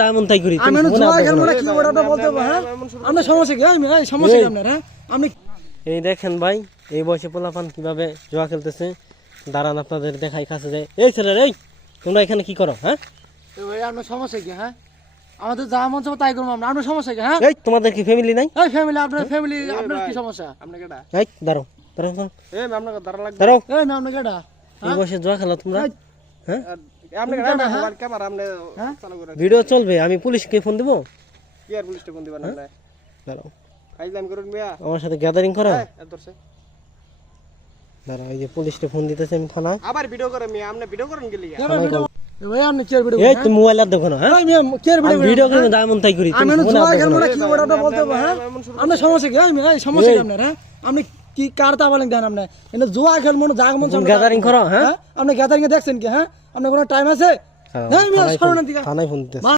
diamond তাই করি আমি জোয়া খেলবো না কি ওটা বলতে হবে হ্যাঁ আপনার সমস্যা কি আমি সমস্যা কি আপনার হ্যাঁ আপনি এই দেখেন ভাই এই বয়সে পোলাপান কিভাবে জুয়া খেলতেছে দাঁড়ান আপনাদের দেখাই কাছে যায় এই ছেলেরা এই তোমরা এখানে কি করো হ্যাঁ ভাই আপনার সমস্যা কি হ্যাঁ আমাদের যা মন চায় তাই করবো আমরা আপনার সমস্যা কি হ্যাঁ এই তোমাদের কি ফ্যামিলি নাই এই ফ্যামিলি আপনার ফ্যামিলি আপনার কি সমস্যা আপনাকে এটা এই দাঁড়াও দাঁড়াও দাঁড়াও, এই আপনাকে দাঁড়া লাগবে দাঁড়াও এই না আপনাকে এটা এই বয়সে জুয়া খেলো তোমরা হ্যাঁ আপনাকে এটা মোবাইল ক্যামেরা আপনি চালু করে ভিডিও চলবে আমি পুলিশকে ফোন দেবো কি আর পুলিশ ফোন দিবেন না দাঁড়াও ফাইজলাম করুন মিয়া আমার সাথে গ্যাদারিং করো এই ধরছে দাঁড়াও এই যে পুলিশকে ফোন দিতেছে আমি থানায় আবার ভিডিও করে মিয়া আপনি ভিডিও করেন গেলি ভাই আপনি কি ভিডিও এই তুমি মোবাইল আর দেখো না হ্যাঁ আমি কি ভিডিও ভিডিও করে ডায়মন্ড তাই করি আমি জোয়া খেলবো না কি ওটা বলতে হবে হ্যাঁ আপনার সমস্যা কি আমি সমস্যা কি আপনার হ্যাঁ আপনি কি কারতা বলেন দেন আপনি এটা জোয়া খেলবো না জাগ মন গ্যাদারিং করো হ্যাঁ আপনি গ্যাদারিং এ দেখছেন কি হ্যাঁ আপনার কোনো টাইম আছে হ্যাঁ আমি সরণ দিকে থানায় ফোন দিতেছে